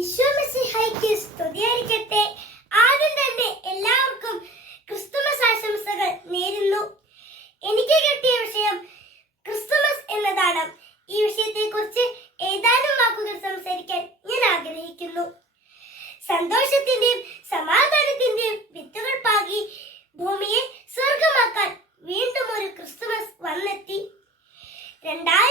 ഈശോമിസിഹായിക്ക് സ്തുതിയായിരിക്കട്ടെ ആദ്യം തന്നെ എല്ലാവർക്കും ക്രിസ്തുമസ് ആശംസകൾ നേരുന്നു. എനിക്ക് കിട്ടിയ വിഷയം ക്രിസ്തുമസ് എന്നതാണ്. ഈ വിഷയത്തെക്കുറിച്ച് ഏതാനും വാക്കുകൾ സംസാരിക്കാൻ ഞാൻ ആഗ്രഹിക്കുന്നു. സന്തോഷത്തിന്റെയും സമാധാനത്തിന്റെയും വിത്തുകൾ പാകി ഭൂമിയെ സ്വർഗമാക്കാൻ വീണ്ടും ഒരു ക്രിസ്തുമസ് വന്നെത്തി. രണ്ടായിരം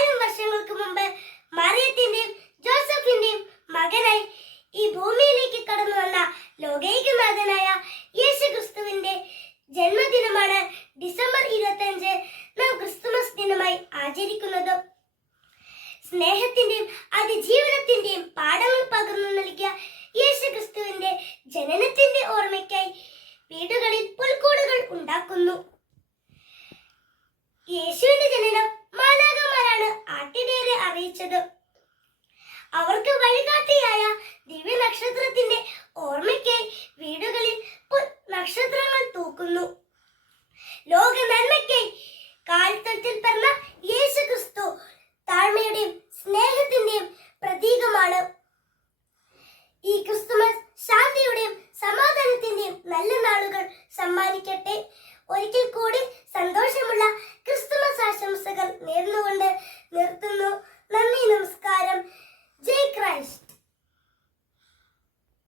ലോകൈകനാഥനായ യേശു ക്രിസ്തുവിന്റെ ജന്മദിനമാണ് ഡിസംബർ ഇരുപത്തി അഞ്ച് നാം ക്രിസ്തുമസ് ദിനമായി ആചരിക്കുന്നത്. സ്നേഹത്തിന്റെയും അതിജീവനത്തിന്റെയും പാഠങ്ങൾ പകർന്നു നൽകിയ യേശു ക്രിസ്തുവിന്റെ ജനനത്തിന്റെ ഓർമ്മയ്ക്കായി വീടുകളിൽ പുൽക്കൂടുകൾ ഉണ്ടാക്കുന്നു. യേശുവിന്റെ ജനനം മാലാകമാരാണ് ആട്ടിടേറെ അറിയിച്ചത്. അവർക്ക് വഴികാട്ടിയായ ദിവ്യ നക്ഷത്രത്തിന്റെ ഓർമ്മയ്ക്കായി വീടുകളിൽ പു- നക്ഷത്രങ്ങൾ ലോക നന്മയ്ക്കായി കാൽത്തട്ടിൽ പിറന്ന യേശു ക്രിസ്തു താഴ്മയുടെയും സ്നേഹത്തിന്റെയും പ്രതീകമാണ്. ഈ ക്രിസ്തുമസ് ശാന്തിയുടെയും സമാധാനത്തിന്റെയും നല്ല നാളുകൾ സമ്മാനിക്കട്ടെ. ഒരിക്കൽ കൂടി സന്തോഷമുള്ള